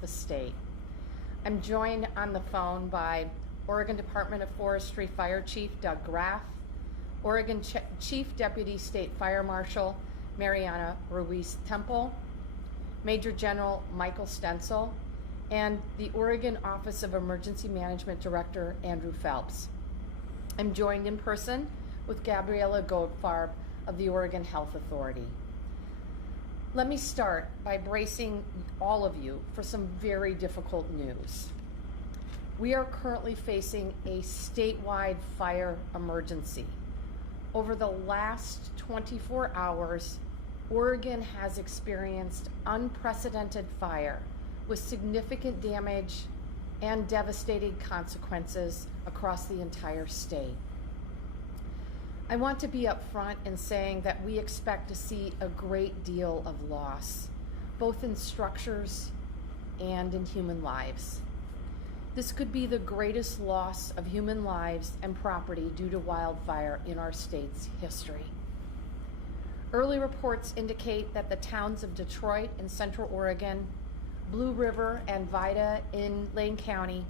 the state. I'm joined on the phone by Oregon Department of Forestry Fire Chief Doug Graf, Oregon Chief Deputy State Fire Marshal Mariana Ruiz Temple, Major General Michael Stencil, and the Oregon Office of Emergency Management Director Andrew Phelps. I'm joined in person with Gabriella Goldfarb of the Oregon Health Authority. Let me start by bracing all of you for some very difficult news. We are currently facing a statewide fire emergency. Over the last 24 hours, Oregon has experienced unprecedented fire with significant damage and devastating consequences across the entire state. I want to be upfront in saying that we expect to see a great deal of loss, both in structures and in human lives. This could be the greatest loss of human lives and property due to wildfire in our state's history. Early reports indicate that the towns of Detroit in Central Oregon, Blue River and Vida in Lane County,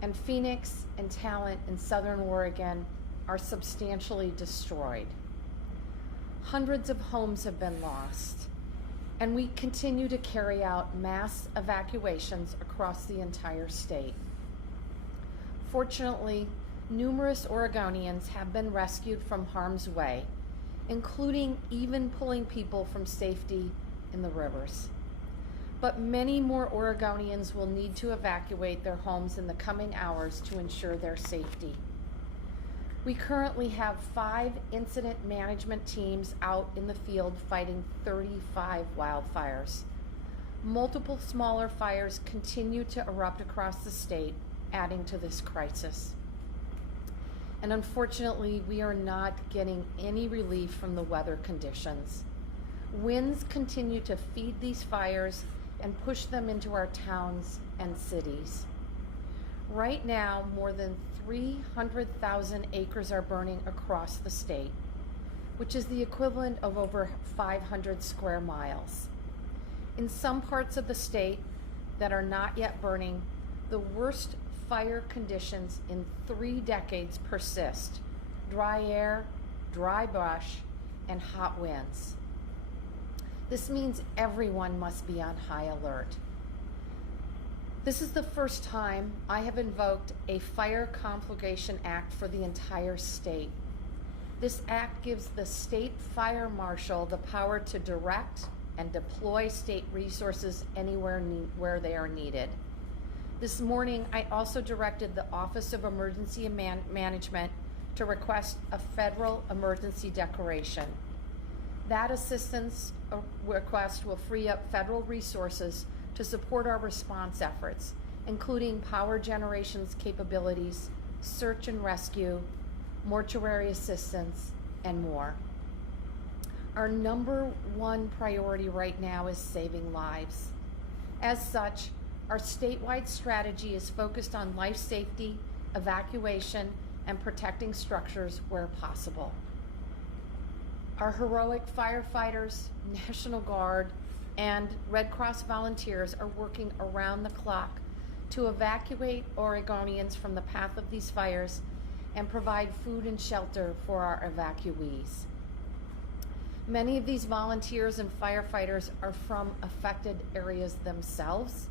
and Phoenix and Talent in Southern Oregon are substantially destroyed. Hundreds of homes have been lost, and we continue to carry out mass evacuations across the entire state. Fortunately, numerous Oregonians have been rescued from harm's way, including even pulling people from safety in the rivers. But many more Oregonians will need to evacuate their homes in the coming hours to ensure their safety. We currently have 5 incident management teams out in the field fighting 35 wildfires. Multiple smaller fires continue to erupt across the state, adding to this crisis. And unfortunately, we are not getting any relief from the weather conditions. Winds continue to feed these fires and push them into our towns and cities. Right now, more than 300,000 acres are burning across the state, which is the equivalent of over 500 square miles. In some parts of the state that are not yet burning, the worst fire conditions in 3 decades persist: dry air, dry brush, and hot winds. This means everyone must be on high alert. This is the first time I have invoked a Fire Complication Act for the entire state. This act gives the state fire marshal the power to direct and deploy state resources anywhere where they are needed. This morning, I also directed the Office of Emergency Management to request a federal emergency declaration. That assistance request will free up federal resources to support our response efforts, including power generation's capabilities, search and rescue, mortuary assistance, and more. Our number 1 priority right now is saving lives. As such, our statewide strategy is focused on life safety, evacuation, and protecting structures where possible. Our heroic firefighters, National Guard, and Red Cross volunteers are working around the clock to evacuate Oregonians from the path of these fires and provide food and shelter for our evacuees. Many of these volunteers and firefighters are from affected areas themselves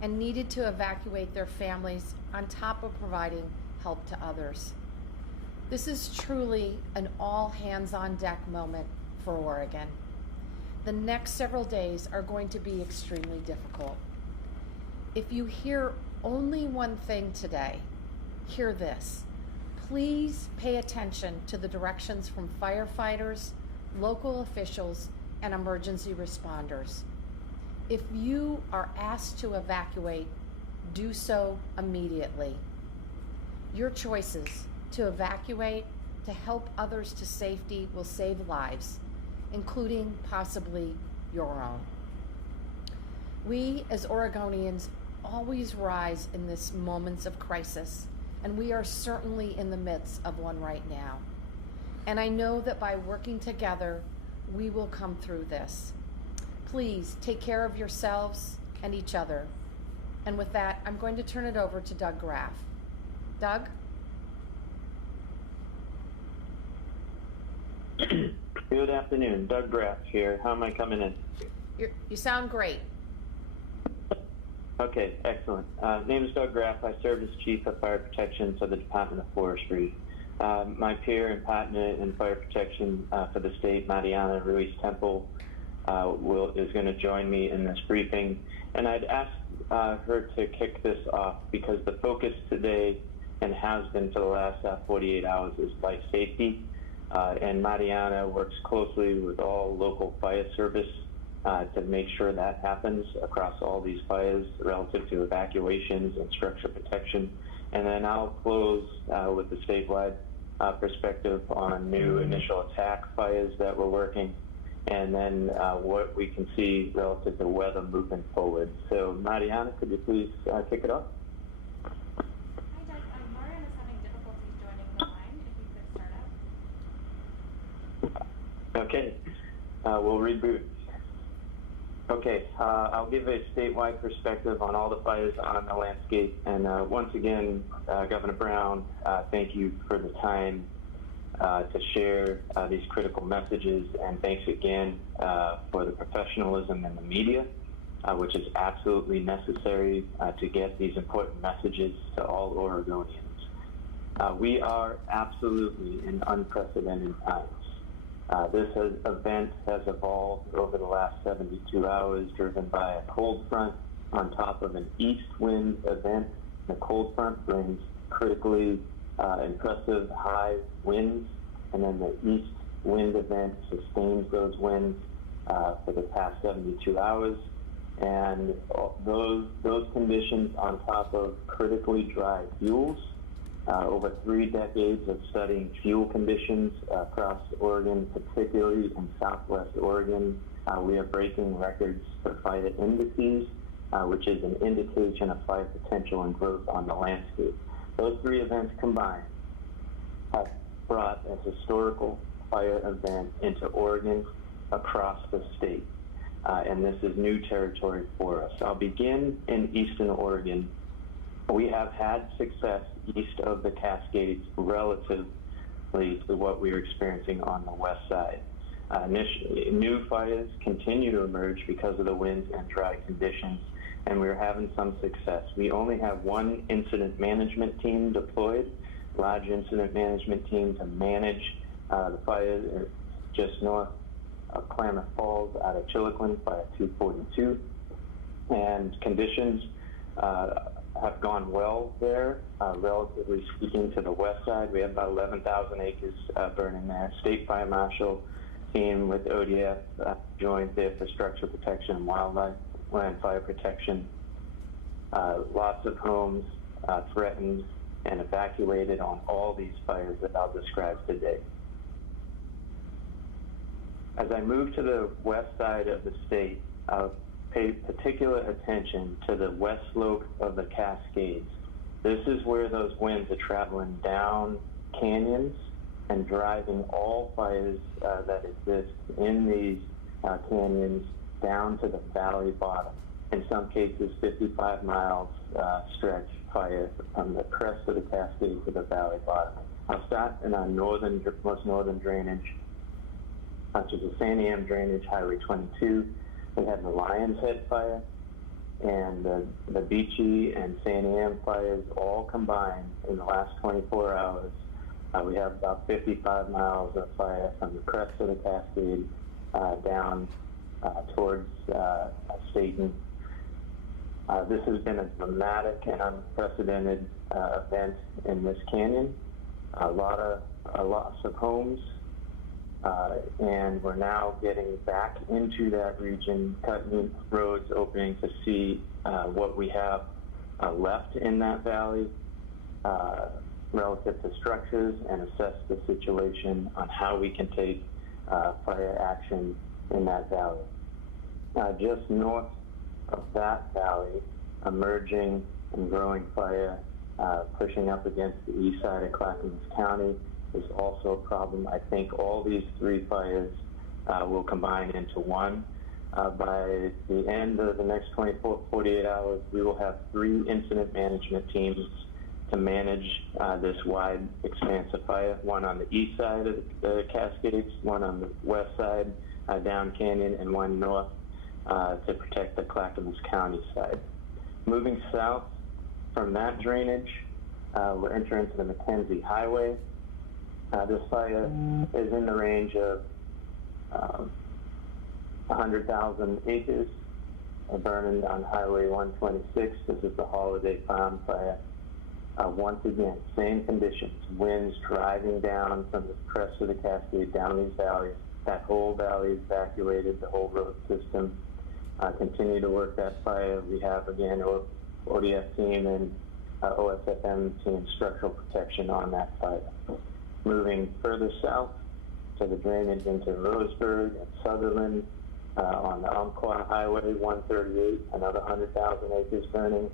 and needed to evacuate their families on top of providing help to others. This is truly an all hands on deck moment for Oregon. The next several days are going to be extremely difficult. If you hear only one thing today, hear this. Please pay attention to the directions from firefighters, local officials, and emergency responders. If you are asked to evacuate, do so immediately. Your choices to evacuate, to help others to safety will save lives, including possibly your own. We as Oregonians always rise in these moments of crisis, and we are certainly in the midst of one right now. And I know that by working together, we will come through this. Please take care of yourselves and each other. And with that, I'm going to turn it over to Doug Graf. Doug? Good afternoon. Doug Graf here. How am I coming in? You sound great. Okay, excellent. Name is Doug Graf. I serve as Chief of Fire Protection for the Department of Forestry. My peer and partner in fire protection for the state, Mariana Ruiz-Temple, is going to join me in this briefing. And I'd ask her to kick this off because the focus today, and has been for the last 48 hours, is life safety. And Mariana works closely with all local fire service to make sure that happens across all these fires relative to evacuations and structure protection. And then I'll close with the statewide perspective on new initial attack fires that we're working, and then what we can see relative to weather moving forward. So Mariana, could you please kick it off? Hi Doug, Mariana is having difficulties joining the line. If you could start up. Okay, we'll reboot. Okay, I'll give a statewide perspective on all the fires on the landscape. And once again, Governor Brown, thank you for the time to share these critical messages. And thanks again for the professionalism in the media, which is absolutely necessary to get these important messages to all Oregonians. We are absolutely in unprecedented times. This event has evolved over the last 72 hours, driven by a cold front on top of an east wind event. The cold front brings critically impressive high winds, and then the east wind event sustains those winds for the past 72 hours. And those conditions on top of critically dry fuels. Over 3 decades of studying fuel conditions across Oregon, particularly in Southwest Oregon, we are breaking records for fire indices, which is an indication of fire potential and growth on the landscape. Those 3 events combined have brought a historical fire event into Oregon across the state, and this is new territory for us. I'll begin in eastern Oregon. We have had success east of the Cascades relatively to what we are experiencing on the west side. New fires continue to emerge because of the winds and dry conditions, and we're having some success. We only have 1 incident management team deployed, large incident management team to manage the fire just north of Klamath Falls out of Chiloquin, Fire 242, and conditions have gone well there. Relatively speaking, to the west side, we have about 11,000 acres burning there. State Fire Marshal team with ODF joined there for structure protection and wildlife land fire protection. Lots of homes threatened and evacuated on all these fires that I'll describe today. As I move to the west side of the state, pay particular attention to the west slope of the Cascades. This is where those winds are traveling down canyons and driving all fires that exist in these canyons down to the valley bottom. In some cases, 55 miles stretch fire from the crest of the Cascades to the valley bottom. I'll start in our most northern drainage, which is the Santiam drainage, Highway 22. We had the Lion's Head fire and the Beachy and Santiam fires all combined in the last 24 hours. We have about 55 miles of fire from the crest of the Cascade down towards Staten. This has been a dramatic and unprecedented event in this canyon. A loss of homes. And we're now getting back into that region, cutting roads, opening to see what we have left in that valley relative to structures, and assess the situation on how we can take fire action in that valley. Just north of that valley, emerging and growing fire pushing up against the east side of Clackamas County is also a problem. I think all these 3 fires will combine into one. By the end of the next 48 hours, we will have 3 incident management teams to manage this wide expanse of fire, one on the east side of the Cascades, one on the west side down Canyon, and one north to protect the Clackamas County side. Moving south from that drainage, we're entering into the Mackenzie Highway. This fire is in the range of 100,000 acres burning on Highway 126. This is the Holiday Farm fire. Once again, same conditions, winds driving down from the crest of the Cascade down these valleys. That whole valley is evacuated, the whole road system. Continue to work that fire. We have, again, ODF team and OSFM team structural protection on that fire. Moving further south to the drainage into Roseburg and Sutherland on the Umpqua Highway 138, another 100,000 acres burning.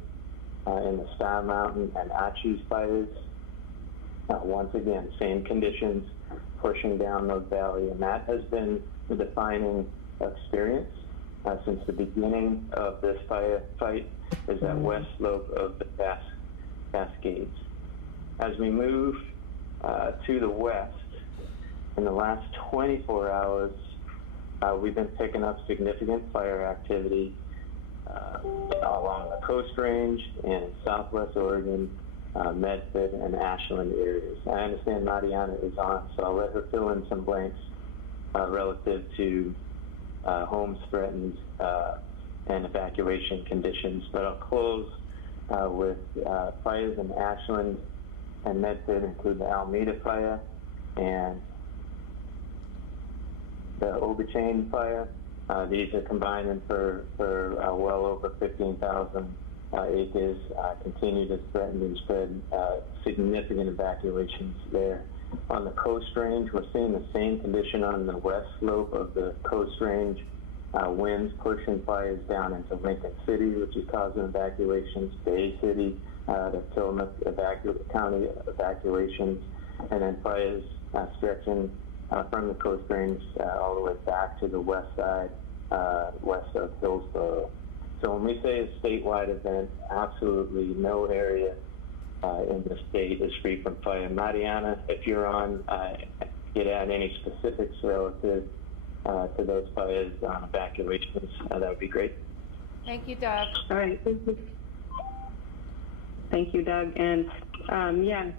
In the Star Mountain and Archie's fires, once again, same conditions, pushing down those valleys, and that has been the defining experience since the beginning of this fight, is that west slope of the Cascades. As we move to the west, in the last 24 hours, we've been picking up significant fire activity along the Coast Range and Southwest Oregon, Medford, and Ashland areas. I understand Mariana is on, so I'll let her fill in some blanks relative to homes threatened and evacuation conditions. But I'll close with fires in Ashland and Medford include the Alameda fire and the Oberchain fire. These are combining for well over 15,000 acres, continue to threaten and spread significant evacuations there. On the Coast Range, we're seeing the same condition on the west slope of the Coast Range. Winds pushing fires down into Lincoln City, which is causing evacuations, Bay City, the Tillamook County evacuations, and then fires stretching from the Coast Range all the way back to the west side, west of Hillsborough. So when we say a statewide event, absolutely no area in the state is free from fire. Mariana, if you're on, get at any specifics relative to those fires on evacuations, that would be great. Thank you, Doug. All right. Thank you, Doug. And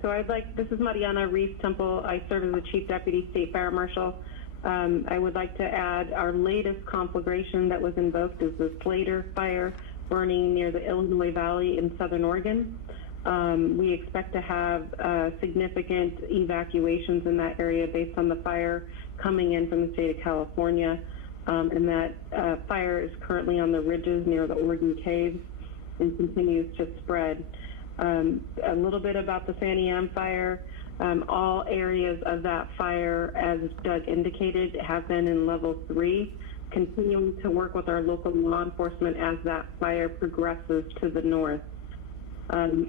so this is Mariana Reese-Temple. I serve as the Chief Deputy State Fire Marshal. I would like to add our latest conflagration that was invoked is the Slater fire burning near the Illinois Valley in Southern Oregon. We expect to have significant evacuations in that area based on the fire coming in from the state of California. And that fire is currently on the ridges near the Oregon Caves and continues to spread. A little bit about the Santiam Fire. All areas of that fire, as Doug indicated, have been in level 3, continuing to work with our local law enforcement as that fire progresses to the north.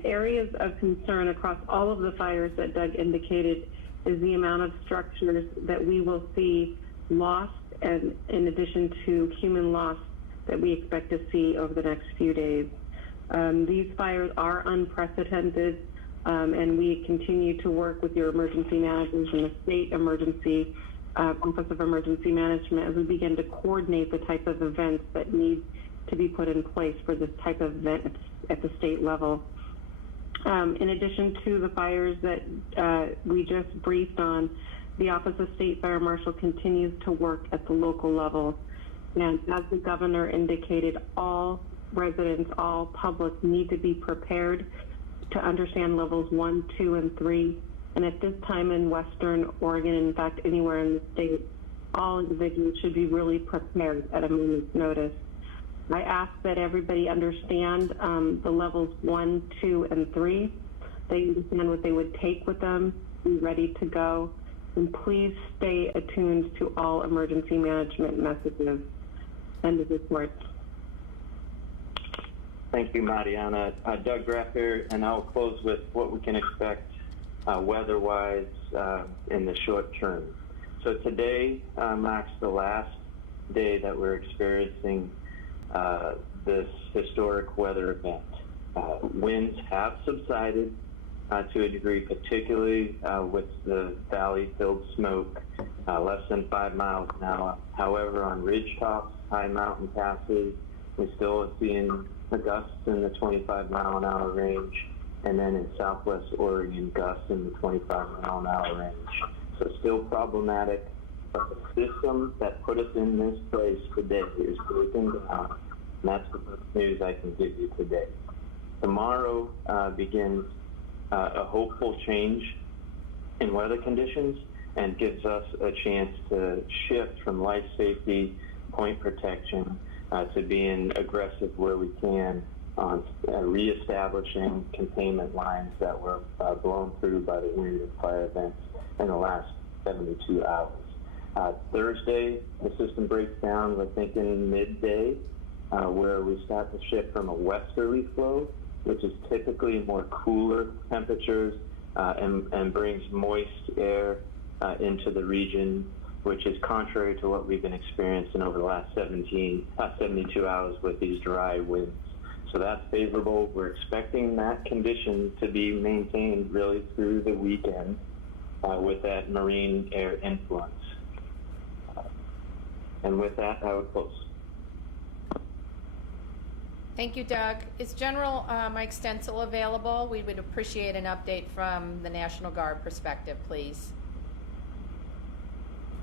Areas of concern across all of the fires that Doug indicated is the amount of structures that we will see lost, and in addition to human loss that we expect to see over the next few days. These fires are unprecedented, and we continue to work with your emergency managers and the state emergency Office of Emergency Management as we begin to coordinate the type of events that need to be put in place for this type of event at the state level. In addition to the fires that we just briefed on, the Office of State Fire Marshal continues to work at the local level. And as the governor indicated, all residents, all public need to be prepared to understand levels 1, 2, and 3. And at this time in Western Oregon, in fact, anywhere in the state, all individuals should be really prepared at a moment's notice. I ask that everybody understand the levels 1, 2, and 3. They understand what they would take with them, be ready to go, and please stay attuned to all emergency management messages. End of report. Thank you, Mariana. Doug Graf here, and I'll close with what we can expect weather-wise in the short term. So today marks the last day that we're experiencing this historic weather event. Winds have subsided to a degree, particularly with the valley filled smoke, less than 5 miles an hour. However, on ridge tops, high mountain passes, we still are seeing the gusts in the 25-mile-an-hour range, and then in southwest Oregon, gusts in the 25-mile-an-hour range. So still problematic, but the system that put us in this place today is breaking down, and that's the best news I can give you today. Tomorrow begins a hopeful change in weather conditions and gives us a chance to shift from life safety, point protection, to being aggressive where we can on reestablishing containment lines that were blown through by the wind and fire events in the last 72 hours. Thursday, the system breaks down, we're thinking midday, where we start to shift from a westerly flow, which is typically more cooler temperatures and brings moist air into the region, which is contrary to what we've been experiencing over the last 72 hours with these dry winds. So that's favorable. We're expecting that condition to be maintained really through the weekend with that marine air influence. And with that, I would close. Thank you, Doug. Is General Mike Stencil available? We would appreciate an update from the National Guard perspective, please.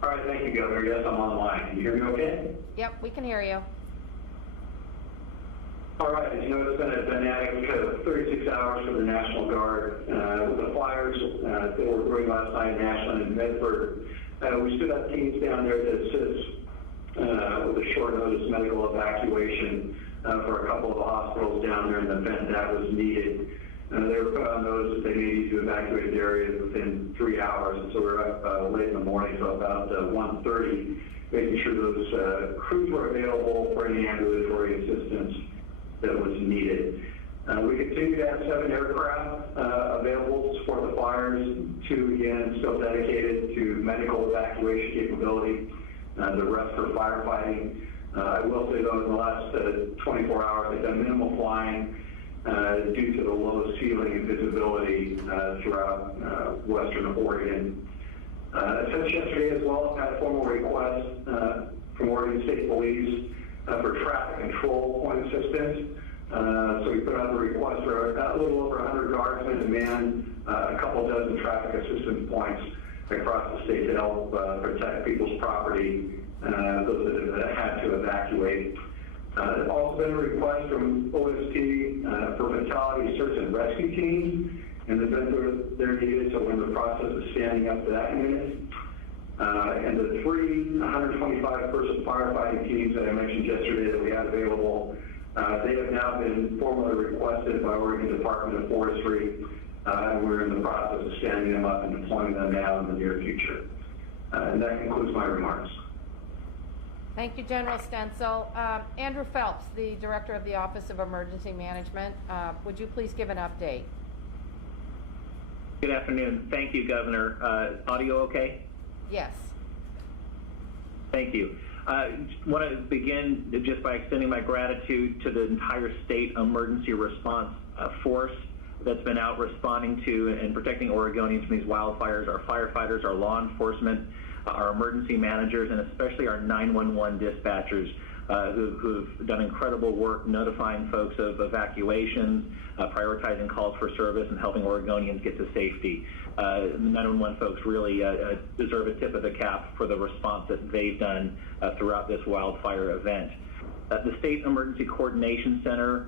All right, thank you, Governor. Yes, I'm online. Can you hear me okay? Yep, we can hear you. All right, as you know, it's been a dynamic 36 hours for the National Guard. With the fires that were brewing last night in Ashland and Medford, we stood up teams down there to assist with a short notice medical evacuation for a couple of the hospitals down there in the event that was needed. They were put on notice that they needed to evacuate the area within 3 hours, and so we were up late in the morning, so about 1:30, making sure those crews were available for any ambulatory assistance that was needed. We continue to have 7 aircraft available to support the fires, 2 again still dedicated to medical evacuation capability, the rest for firefighting. I will say though, in the last 24 hours, they've done minimal flying due to the low ceiling and visibility throughout western Oregon. Since yesterday as well, I've had a formal request from Oregon State Police for traffic control point assistance. So we put out a request for a little over 100 guardsmen and man a couple dozen traffic assistance points across the state to help protect people's property, those that have had to evacuate. There's also been a request from OST for Fatality search and rescue teams, and the event they're needed, so we're in the process of standing up to that unit. And the 3 125-person firefighting teams that I mentioned yesterday that we had available, they have now been formally requested by Oregon Department of Forestry, and we're in the process of standing them up and deploying them now in the near future. And that concludes my remarks. Thank you, General Stencil. Andrew Phelps, the Director of the Office of Emergency Management, would you please give an update? Good afternoon. Thank you, Governor. Audio okay? Yes. Thank you. I want to begin just by extending my gratitude to the entire state emergency response force that's been out responding to and protecting Oregonians from these wildfires, our firefighters, our law enforcement, our emergency managers, and especially our 911 dispatchers who've done incredible work notifying folks of evacuations, prioritizing calls for service, and helping Oregonians get to safety. The 911 folks really deserve a tip of the cap for the response that they've done throughout this wildfire event. The State Emergency Coordination Center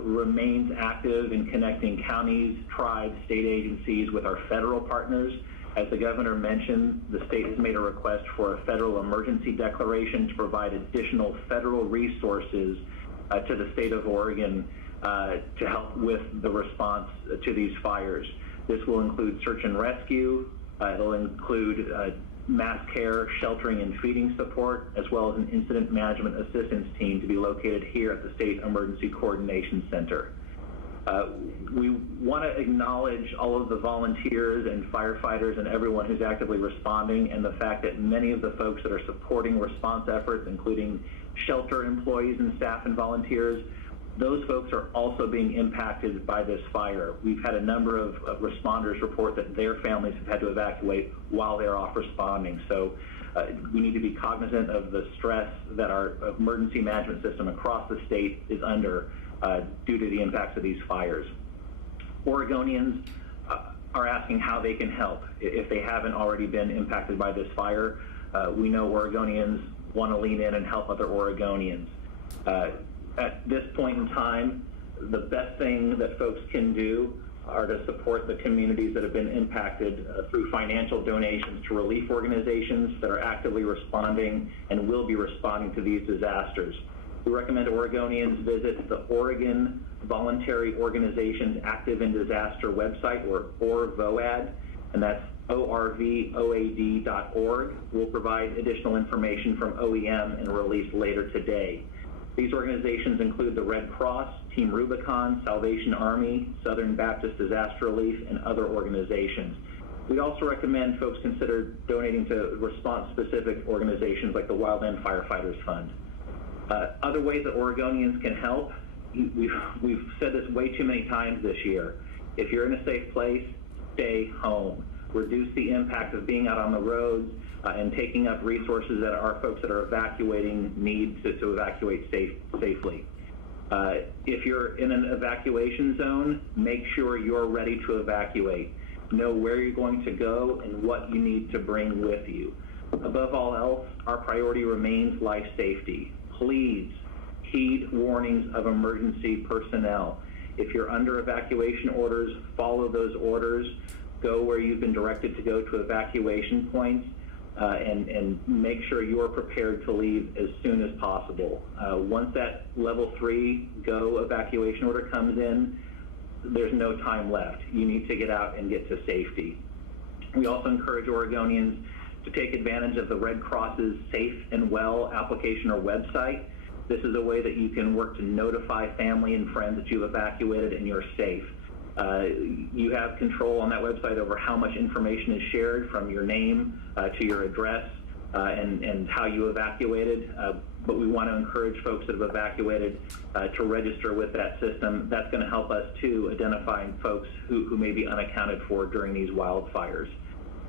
remains active in connecting counties, tribes, state agencies with our federal partners. As the governor mentioned, the state has made a request for a federal emergency declaration to provide additional federal resources to the state of Oregon to help with the response to these fires. This will include search and rescue. It'll include mass care, sheltering, and feeding support, as well as an incident management assistance team to be located here at the State Emergency Coordination Center. We want to acknowledge all of the volunteers and firefighters and everyone who's actively responding, and the fact that many of the folks that are supporting response efforts, including shelter employees and staff and volunteers, those folks are also being impacted by this fire. We've had a number of responders report that their families have had to evacuate while they're off responding. So we need to be cognizant of the stress that our emergency management system across the state is under due to the impacts of these fires. Oregonians are asking how they can help if they haven't already been impacted by this fire. We know Oregonians want to lean in and help other Oregonians. At this point in time, the best thing that folks can do are to support the communities that have been impacted through financial donations to relief organizations that are actively responding and will be responding to these disasters. We recommend Oregonians visit the Oregon Voluntary Organizations Active in Disaster website, or ORVOAD, and that's orvoad.org. We'll provide additional information from OEM and release later today. These organizations include the Red Cross, Team Rubicon, Salvation Army, Southern Baptist Disaster Relief, and other organizations. We'd also recommend folks consider donating to response-specific organizations like the Wildland Firefighters Fund. Other ways that Oregonians can help, we've said this way too many times this year. If you're in a safe place, stay home. Reduce the impact of being out on the roads and taking up resources that our folks that are evacuating need to evacuate safely. If you're in an evacuation zone, make sure you're ready to evacuate. Know where you're going to go and what you need to bring with you. Above all else, our priority remains life safety. Please heed warnings of emergency personnel. If you're under evacuation orders, follow those orders. Go where you've been directed to go to evacuation points, and make sure you're prepared to leave as soon as possible. Once that level 3 go evacuation order comes in, there's no time left. You need to get out and get to safety. We also encourage Oregonians to take advantage of the Red Cross's Safe and Well application or website. This is a way that you can work to notify family and friends that you've evacuated and you're safe. You have control on that website over how much information is shared, from your name to your address and how you evacuated. But we want to encourage folks that have evacuated to register with that system. That's going to help us too, identifying folks who may be unaccounted for during these wildfires.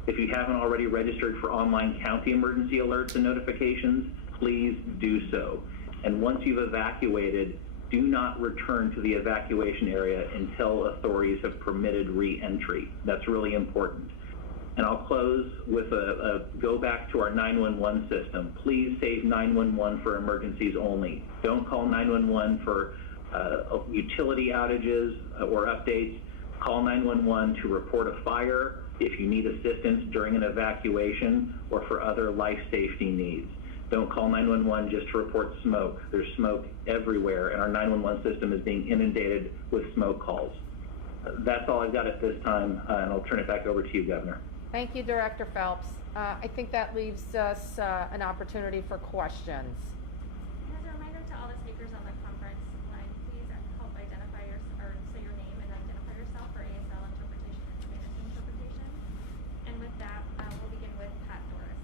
If you haven't already registered for online county emergency alerts and notifications, please do so. And once you've evacuated, do not return to the evacuation area until authorities have permitted re-entry. That's really important. And I'll close with a go back to our 911 system. Please save 911 for emergencies only. Don't call 911 for utility outages or updates. Call 911 to report a fire, if you need assistance during an evacuation, or for other life safety needs. Don't call 911 just to report smoke. There's smoke everywhere, and our 911 system is being inundated with smoke calls. That's all I've got at this time, and I'll turn it back over to you, Governor. Thank you, Director Phelps. I think that leaves us an opportunity for questions. As a reminder to all the speakers on the conference line, please help identify or say your name and identify yourself for ASL interpretation and Spanish interpretation. And with that, we'll begin with Pat Norris.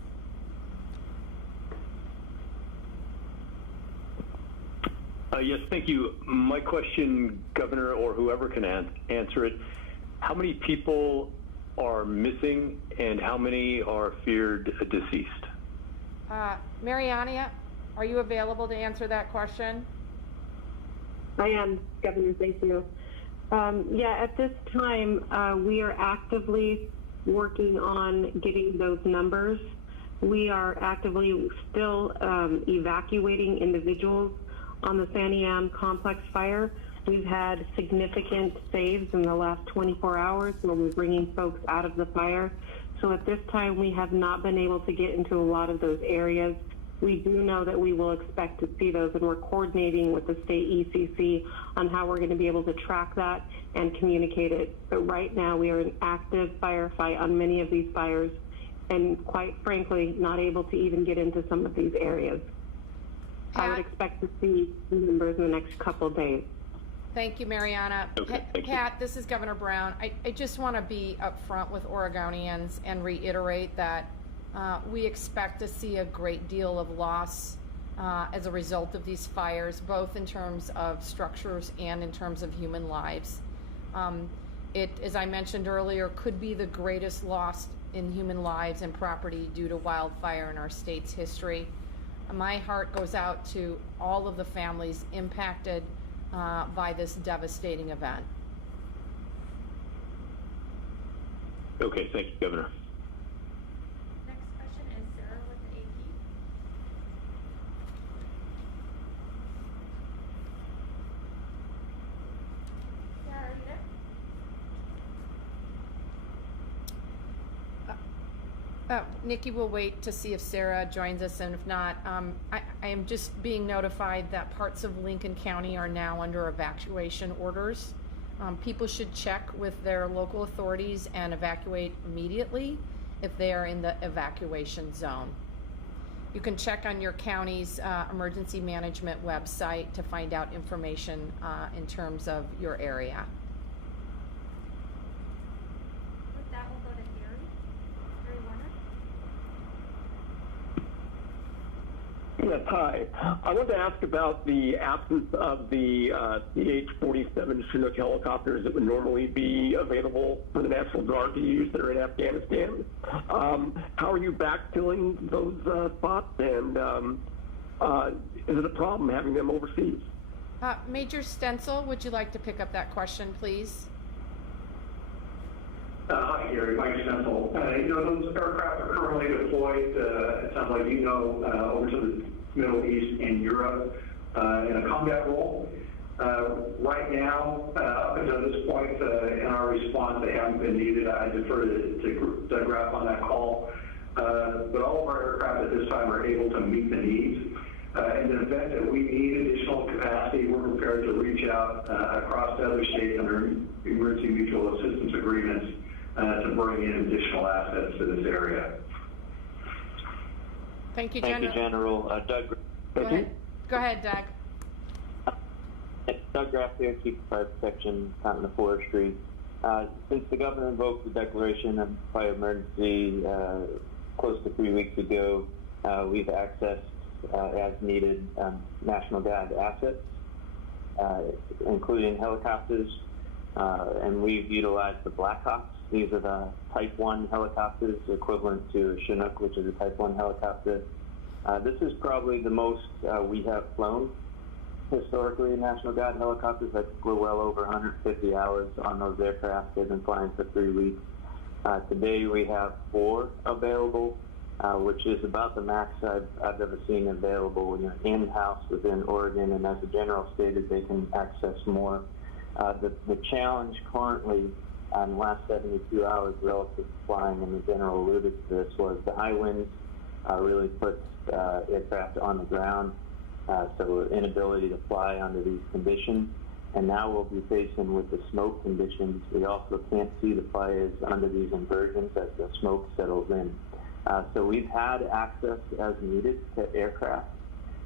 Yes, thank you. My question, Governor, or whoever can answer it, how many people are missing and how many are feared deceased? Mariania, are you available to answer that question? I am, Governor, thank you. Yeah, at this time, we are actively working on getting those numbers. We are actively still evacuating individuals on the Santiam complex fire. We've had significant saves in the last 24 hours where we're bringing folks out of the fire. So at this time, we have not been able to get into a lot of those areas. We do know that we will expect to see those, and we're coordinating with the state ECC on how we're going to be able to track that and communicate it. But right now, we are in active firefight on many of these fires, and quite frankly, not able to even get into some of these areas. I would expect to see numbers in the next couple of days. Thank you, Mariana. Okay, thank you. Pat, this is Governor Brown. I just want to be upfront with Oregonians and reiterate that we expect to see a great deal of loss as a result of these fires, both in terms of structures and in terms of human lives. It, as I mentioned earlier, could be the greatest loss in human lives and property due to wildfire in our state's history. My heart goes out to all of the families impacted by this devastating event. Okay, thank you, Governor. Next question is Sarah with the AP. Sarah, are you there? Nikki will wait to see if Sarah joins us, and if not, I am just being notified that parts of Lincoln County are now under evacuation orders. People should check with their local authorities and evacuate immediately if they are in the evacuation zone. You can check on your county's emergency management website to find out information in terms of your area. With that, we'll go to Gary. Gary Warner. Yes, hi. I wanted to ask about the absence of the CH-47 Chinook helicopters that would normally be available for the National Guard to use that are in Afghanistan. How are you backfilling those spots, and is it a problem having them overseas? Major Stencil, would you like to pick up that question, please? Hi, Gary. Mike Stencil. Those aircraft are currently deployed, it sounds like over to the Middle East and Europe in a combat role. Right now, up until this point in our response, they haven't been needed. I defer to Graf on that call. But all of our aircraft at this time are able to meet the needs. In the event that we need additional capacity, we're prepared to reach out across the other states under emergency mutual assistance agreements to bring in additional assets to this area. Thank you, Thank General. you, General. Doug. Go ahead, Doug. Doug Graf here, Chief of Fire Protection, Department of Forestry. Since the governor invoked the declaration of fire emergency close to 3 weeks ago, we've accessed, as needed, National Guard assets, including helicopters, and we've utilized the Blackhawks. These are the Type 1 helicopters, equivalent to a Chinook, which is a Type 1 helicopter. This is probably the most we have flown historically in National Guard helicopters. I think we're well over 150 hours on those aircraft. They've been flying for 3 weeks. Today we have 4 available, which is about the max I've ever seen available in-house within Oregon, and as the General stated, they can access more. The challenge currently in the last 72 hours relative to flying, and the General alluded to this, was the high winds really puts aircraft on the ground, so inability to fly under these conditions. And now we'll be facing with the smoke conditions. We also can't see the fires under these inversions as the smoke settles in. So we've had access as needed to aircraft,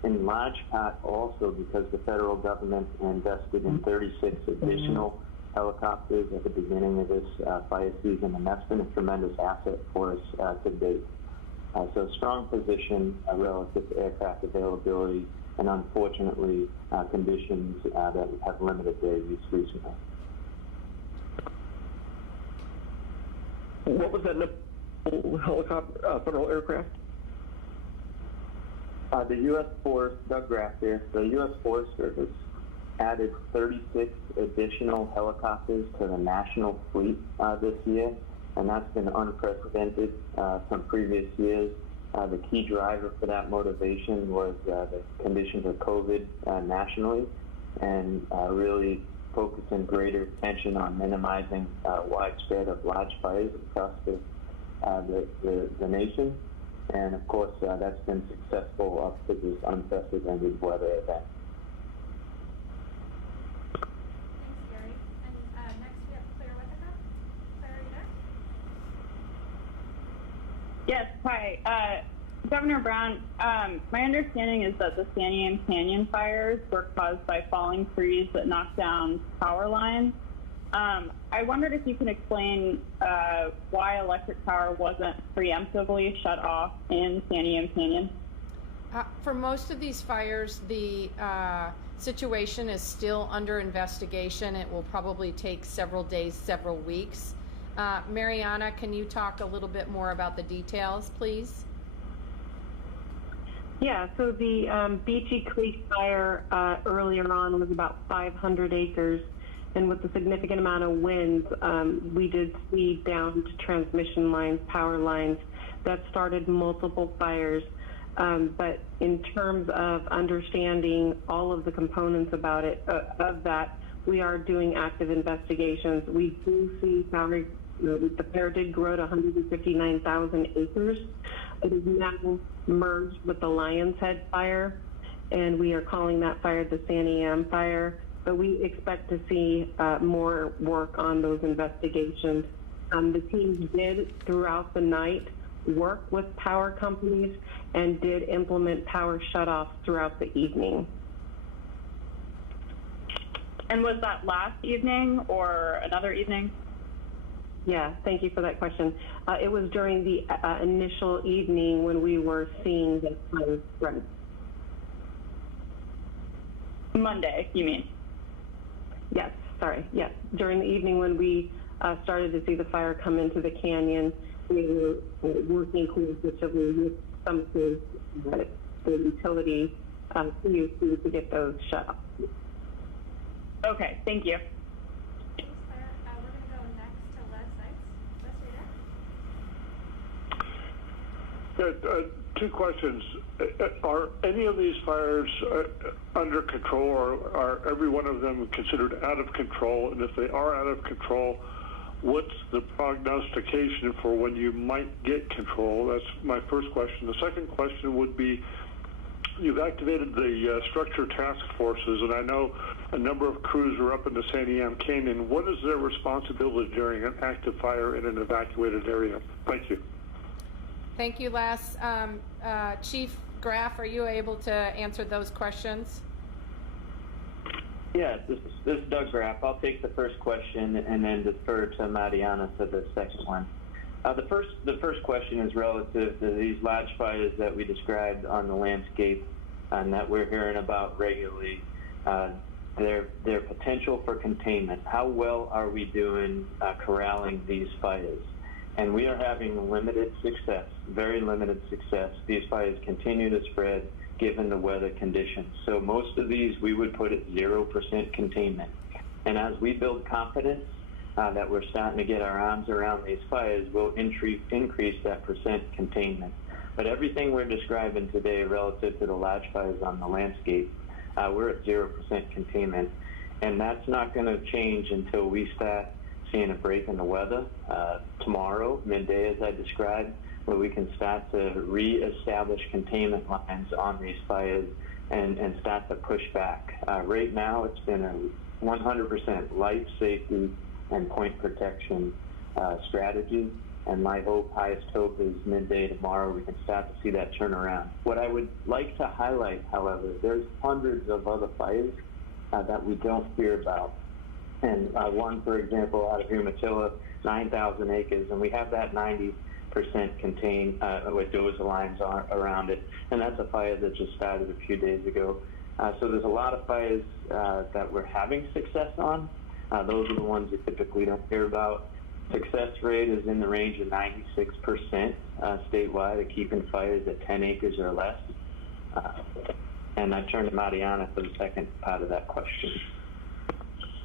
in large part also because the federal government invested in 36 additional helicopters at the beginning of this fire season, and that's been a tremendous asset for us to date. So strong position relative to aircraft availability, and unfortunately conditions that have limited their use recently. What was that helicopter, federal aircraft? The U.S. Forest, Doug Graf here, the U.S. Forest Service added 36 additional helicopters to the national fleet this year, and that's been unprecedented from previous years. The key driver for that motivation was the conditions of COVID nationally, and really focusing greater attention on minimizing widespread of large fires across the nation. And of course, that's been successful up to this unprecedented weather event. Thanks, Gary. And next we have Claire Whittaker. Claire, are you there? Yes, hi. Governor Brown, my understanding is that the Santiam Canyon fires were caused by falling trees that knocked down power lines. I wondered if you can explain why electric power wasn't preemptively shut off in Santiam Canyon. For most of these fires, the situation is still under investigation. It will probably take several days, several weeks. Mariana, can you talk a little bit more about the details, please? Yeah, so the Beachy Creek fire earlier on was about 500 acres, and with the significant amount of winds, we did see down to transmission lines, power lines, that started multiple fires. But in terms of understanding all of the components about it, of that, we are doing active investigations. We do see the fire did grow to 159,000 acres. It is now merged with the Lion's Head fire, and we are calling that fire the Santiam Fire. But we expect to see more work on those investigations. The team did, throughout the night, work with power companies and did implement power shutoffs throughout the evening. And was that last evening or another evening? Yeah, thank you for that question. It was during the initial evening when we were seeing the fire spread. Monday, you mean? Yes, sorry. Yes, during the evening when we started to see the fire come into the canyon, we were working collaboratively with some of the utility CUC to get those shut off. Okay, thank you. Thanks, Claire. We're going to go next to Les Seitz. Les, are you there? Two questions. Are any of these fires under control, or are every one of them considered out of control? And if they are out of control, what's the prognostication for when you might get control? That's my first question. The second question would be, you've activated the structure task forces, and I know a number of crews are up in the Santiam Canyon. What is their responsibility during an active fire in an evacuated area? Thank you. Thank you, Les. Chief Graf, are you able to answer those questions? Yes, this is Doug Graf. I'll take the first question and then defer to Mariana for the second one. The first question is relative to these large fires that we described on the landscape and that we're hearing about regularly. Their potential for containment. How well are we doing corralling these fires? And we are having limited success, very limited success. These fires continue to spread given the weather conditions. So most of these we would put at 0% containment. And as we build confidence that we're starting to get our arms around these fires, we'll increase that percent containment. But everything we're describing today relative to the large fires on the landscape, we're at 0% containment. And that's not going to change until we start seeing a break in the weather tomorrow, midday as I described, where we can start to reestablish containment lines on these fires and start to push back. Right now, it's been a 100% life safety and point protection strategy, and my highest hope is midday tomorrow we can start to see that turn around. What I would like to highlight, however, there's hundreds of other fires that we don't hear about. And one, for example, out of Umatilla, 9,000 acres, and we have that 90% contained with dozer lines around it. And that's a fire that just started a few days ago. So there's a lot of fires that we're having success on. Those are the ones you typically don't hear about. Success rate is in the range of 96% statewide of keeping fires at 10 acres or less. And I turn to Mariana for the second part of that question.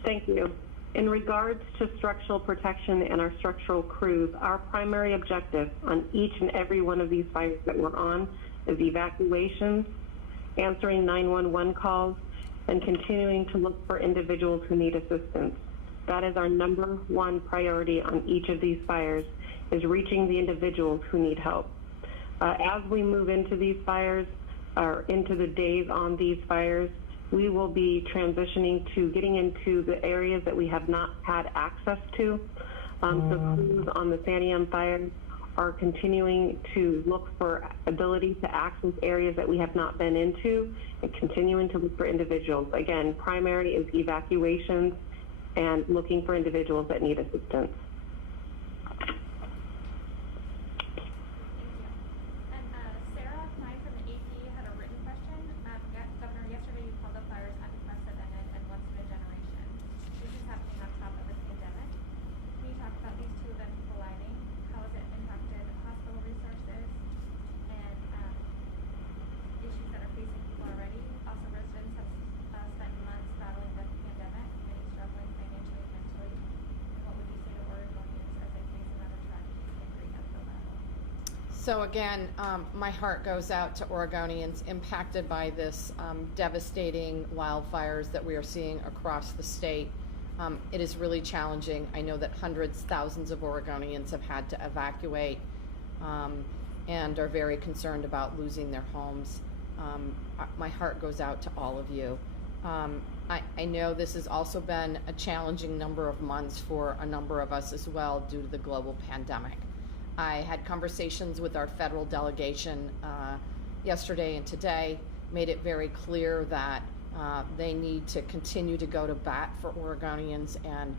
Thank you. In regards to structural protection and our structural crews, our primary objective on each and every one of these fires that we're on is evacuations, answering 911 calls, and continuing to look for individuals who need assistance. That is our number one priority on each of these fires, is reaching the individuals who need help. As we move into these fires, or into the days on these fires, we will be transitioning to getting into the areas that we have not had access to. So crews on the Santiam Fire are continuing to look for ability to access areas that we have not been into and continuing to look for individuals. Again, primary is evacuations and looking for individuals that need assistance. Sarah Klein from the AP had a written question. Governor, yesterday you called the fires unprecedented and once in a generation. This is happening on top of the pandemic. Can you talk about these two events colliding? How has it impacted hospital resources and issues that are facing people already? Also, residents have spent months battling the pandemic, many struggling financially and mentally. What would you say to Oregonians as they face another tragedy and grief at the level? So again, my heart goes out to Oregonians impacted by this devastating wildfires that we are seeing across the state. It is really challenging. I know that hundreds, thousands of Oregonians have had to evacuate and are very concerned about losing their homes. My heart goes out to all of you. I know this has also been a challenging number of months for a number of us as well due to the global pandemic. I had conversations with our federal delegation yesterday and today, made it very clear that they need to continue to go to bat for Oregonians and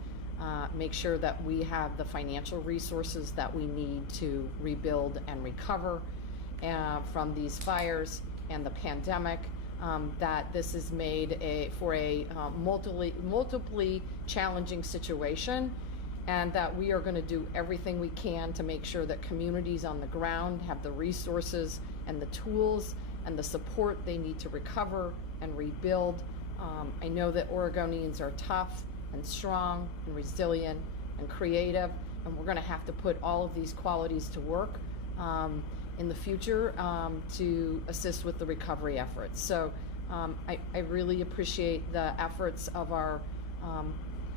make sure that we have the financial resources that we need to rebuild and recover from these fires and the pandemic, that this is made for a multiply challenging situation, and that we are going to do everything we can to make sure that communities on the ground have the resources and the tools and the support they need to recover and rebuild. I know that Oregonians are tough and strong and resilient and creative, and we're going to have to put all of these qualities to work in the future to assist with the recovery efforts. So I really appreciate the efforts of our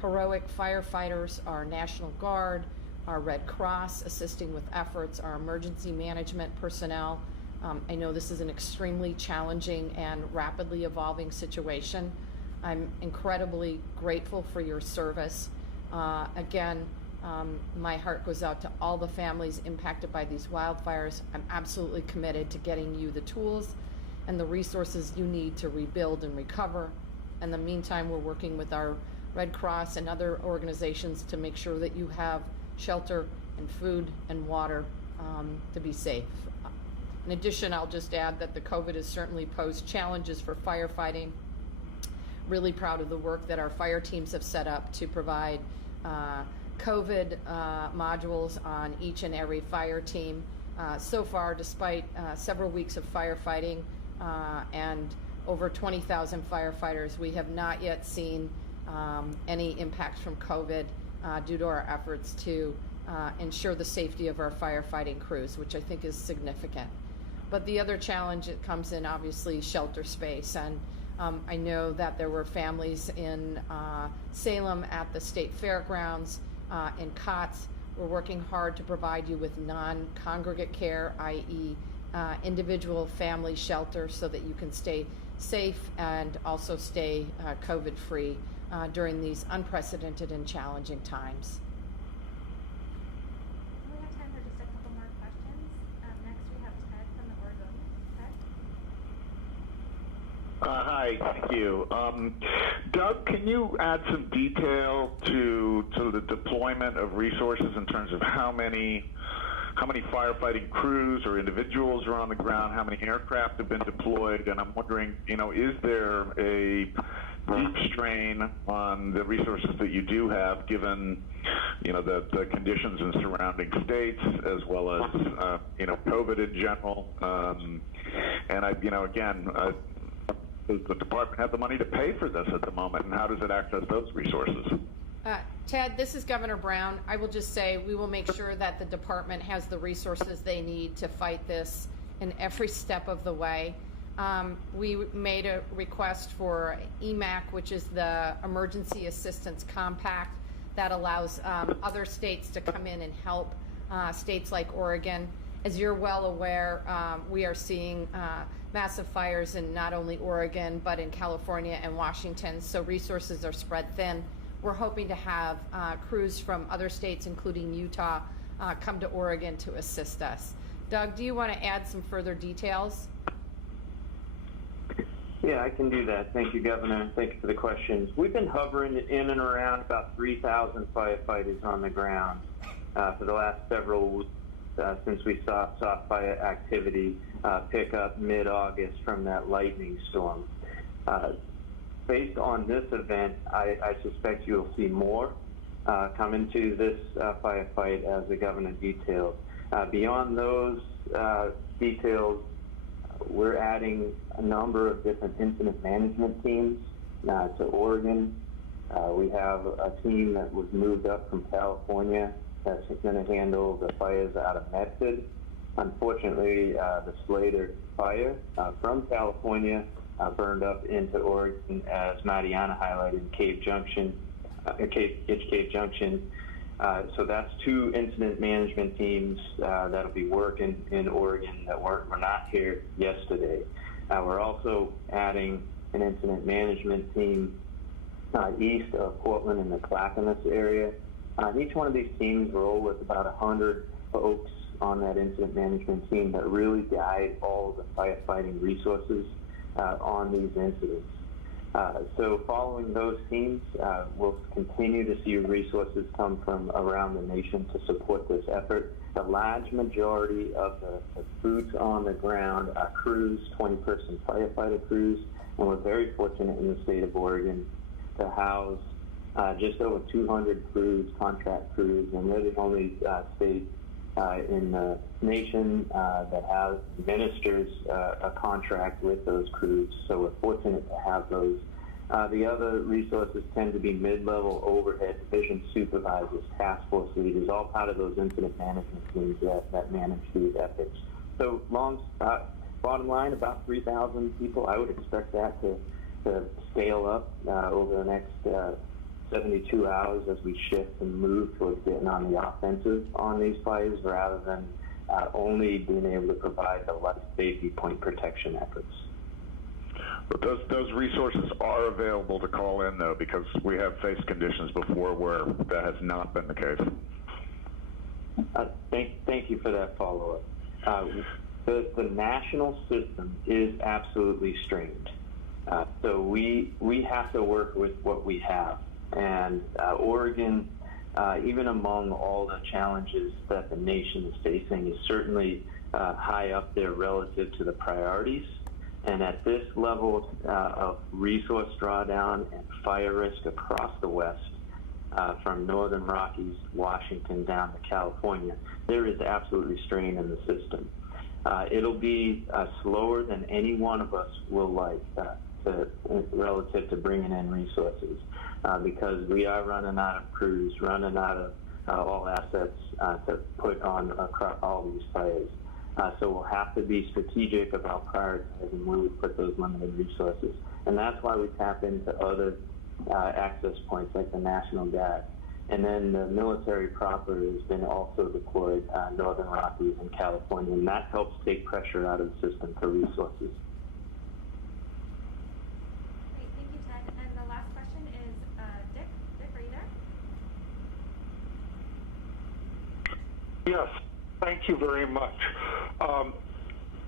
heroic firefighters, our National Guard, our Red Cross assisting with efforts, our emergency management personnel. I know this is an extremely challenging and rapidly evolving situation. I'm incredibly grateful for your service. Again, my heart goes out to all the families impacted by these wildfires. I'm absolutely committed to getting you the tools and the resources you need to rebuild and recover. In the meantime, we're working with our Red Cross and other organizations to make sure that you have shelter and food and water to be safe. In addition, I'll just add that the COVID has certainly posed challenges for firefighting. Really proud of the work that our fire teams have set up to provide COVID modules on each and every fire team. So far, despite several weeks of firefighting and over 20,000 firefighters, we have not yet seen any impacts from COVID due to our efforts to ensure the safety of our firefighting crews, which I think is significant. But the other challenge that comes in, obviously, shelter space. And I know that there were families in Salem at the state fairgrounds, in COTS. We're working hard to provide you with non-congregate care, i.e. Individual family shelter, so that you can stay safe and also stay COVID-free during these unprecedented and challenging times. We have time for just a couple more questions. Next we have Ted from the Oregonians. Ted? Hi, thank you. Doug, can you add some detail to the deployment of resources in terms of how many firefighting crews or individuals are on the ground, how many aircraft have been deployed, and I'm wondering, is there a deep strain on the resources that you do have, given, the conditions in surrounding states, as well as, COVID in general, does the department have the money to pay for this at the moment, and how does it access those resources? Ted, this is Governor Brown. I will just say we will make sure that the department has the resources they need to fight this in every step of the way. We made a request for EMAC, which is the Emergency Assistance Compact, that allows other states to come in and help states like Oregon. As you're well aware, we are seeing massive fires in not only Oregon, but in California and Washington, so resources are spread thin. We're hoping to have crews from other states, including Utah, come to Oregon to assist us. Doug, do you want to add some further details? Yeah, I can do that. Thank you, Governor. Thank you for the questions. We've been hovering in and around about 3,000 firefighters on the ground for the last several weeks since we saw fire activity pick up mid-August from that lightning storm. Based on this event, I suspect you'll see more come into this firefight as the Governor detailed. Beyond those details, we're adding a number of different incident management teams to Oregon. We have a team that was moved up from California that's going to handle the fires out of Medford. Unfortunately, the Slater fire from California burned up into Oregon, as Mariana highlighted, in Cave Junction, Itch Cave Junction. So that's two incident management teams that'll be working in Oregon that were not here yesterday. We're also adding an incident management team east of Portland in the Clackamas area. Each one of these teams roll with about 100 folks on that incident management team that really guide all of the firefighting resources on these incidents. So following those teams, we'll continue to see resources come from around the nation to support this effort. The large majority of the boots on the ground are crews, 20-person firefighter crews, and we're very fortunate in the state of Oregon to house just over 200 crews, contract crews, and we're the only state in the nation that administers a contract with those crews, so we're fortunate to have those. The other resources tend to be mid-level overhead division supervisors, task force leaders, all part of those incident management teams that manage these efforts. So bottom line, about 3,000 people. I would expect that to scale up over the next 72 hours as we shift and move towards getting on the offensive on these fires rather than only being able to provide the life safety point protection efforts. But those resources are available to call in, though, because we have faced conditions before where that has not been the case. Thank you for that follow-up. The national system is absolutely strained. So we have to work with what we have. And Oregon, even among all the challenges that the nation is facing, is certainly high up there relative to the priorities. And at this level of resource drawdown and fire risk across the West, from northern Rockies, Washington, down to California, there is absolutely strain in the system. It'll be slower than any one of us will like relative to bringing in resources because we are running out of crews, running out of all assets to put on across all these fires. So we'll have to be strategic about prioritizing where we put those limited resources. And that's why we tap into other access points like the National Guard. And then the military proper has been also deployed northern Rockies and California, and that helps take pressure out of the system for resources. Great, thank you, Ted. And the last question is Dick. Dick, are you there? Yes, thank you very much.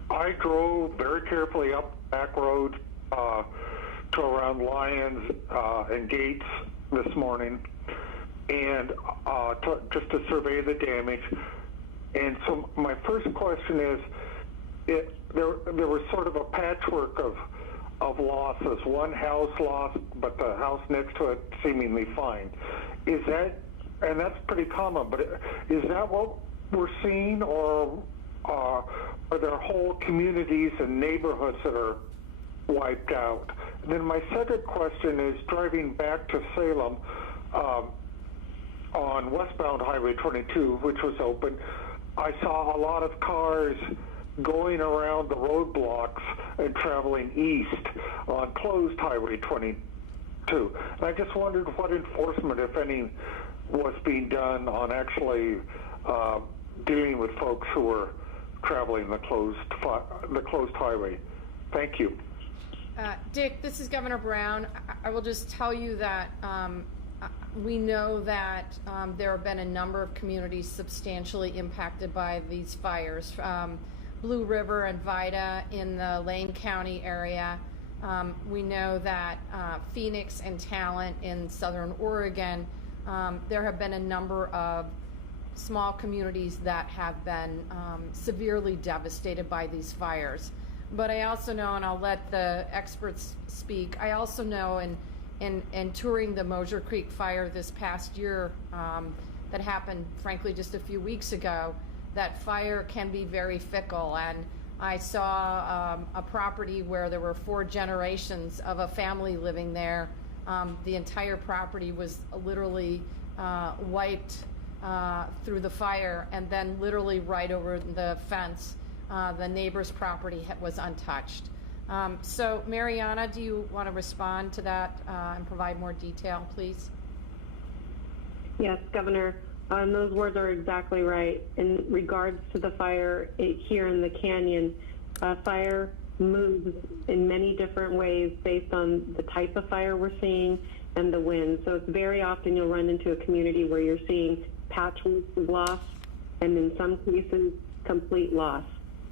I drove very carefully up back road to around Lyons and Gates this morning, and just to survey the damage. And so my first question is, there was sort of a patchwork of losses. One house lost, but the house next to it seemingly fine. Is that, and that's pretty common, but is that what we're seeing, or are there whole communities and neighborhoods that are wiped out? And then my second question is, driving back to Salem on westbound Highway 22, which was open, I saw a lot of cars going around the roadblocks and traveling east on closed Highway 22. And I just wondered what enforcement, if any, was being done on actually dealing with folks who were traveling the closed highway. Thank you. Dick, this is Governor Brown. I will just tell you that We know that there have been a number of communities substantially impacted by these fires. Blue River and Vida in the Lane County area. We know that Phoenix and Talent in southern Oregon, there have been a number of small communities that have been severely devastated by these fires. But I also know, and I'll let the experts speak, I also know in touring the Mosier Creek fire this past year that happened, frankly, just a few weeks ago, that fire can be very fickle. And I saw a property where there were 4 generations of a family living there. The entire property was literally wiped through the fire, and then literally right over the fence, the neighbor's property was untouched. So Mariana, do you want to respond to that and provide more detail, please? Yes, Governor. Those words are exactly right. In regards to the fire here in the canyon, fire moves in many different ways based on the type of fire we're seeing and the wind. So it's very often you'll run into a community where you're seeing patchwork of loss, and in some cases, complete loss.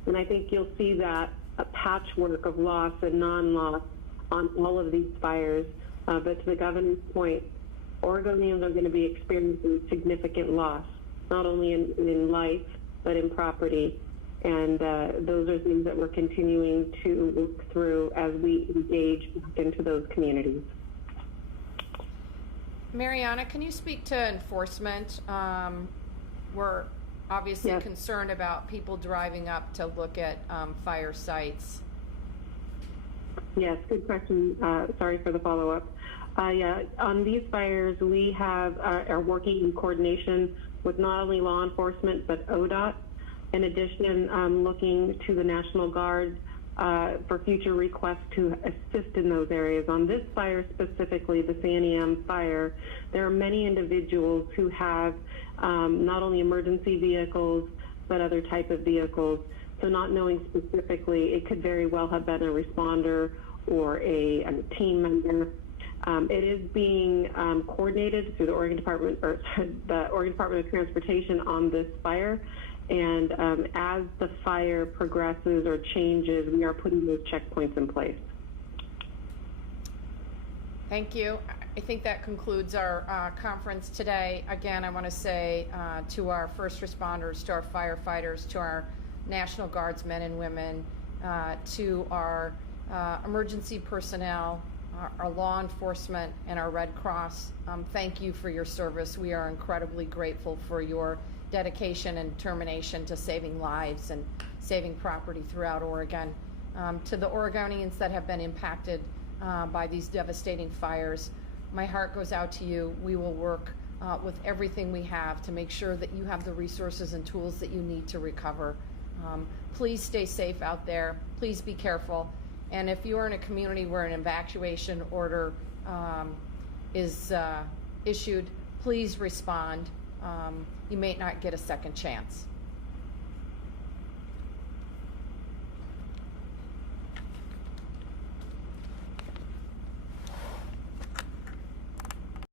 And I think you'll see that a patchwork of loss and non-loss on all of these fires. But to the governor's point, Oregonians are going to be experiencing significant loss, not only in life, but in property. And those are things that we're continuing to work through as we engage into those communities. Mariana, can you speak to enforcement? We're obviously concerned about people driving up to look at fire sites. Yes, good question. Sorry for the follow-up. Yeah, on these fires, we are working in coordination with not only law enforcement, but ODOT. In addition, looking to the National Guard for future requests to assist in those areas. On this fire specifically, the Santiam Fire, there are many individuals who have not only emergency vehicles, but other type of vehicles. So not knowing specifically, it could very well have been a responder or a team member. It is being coordinated through the Oregon Department of Transportation on this fire. And as the fire progresses or changes, we are putting those checkpoints in place. Thank you. I think that concludes our conference today. Again, I want to say to our first responders, to our firefighters, to our National Guardsmen and women, to our emergency personnel, our law enforcement, and our Red Cross, thank you for your service. We are incredibly grateful for your dedication and determination to saving lives and saving property throughout Oregon. To the Oregonians that have been impacted by these devastating fires, my heart goes out to you. We will work with everything we have to make sure that you have the resources and tools that you need to recover. Please stay safe out there. Please be careful. And if you are in a community where an evacuation order is issued, please respond. You may not get a second chance.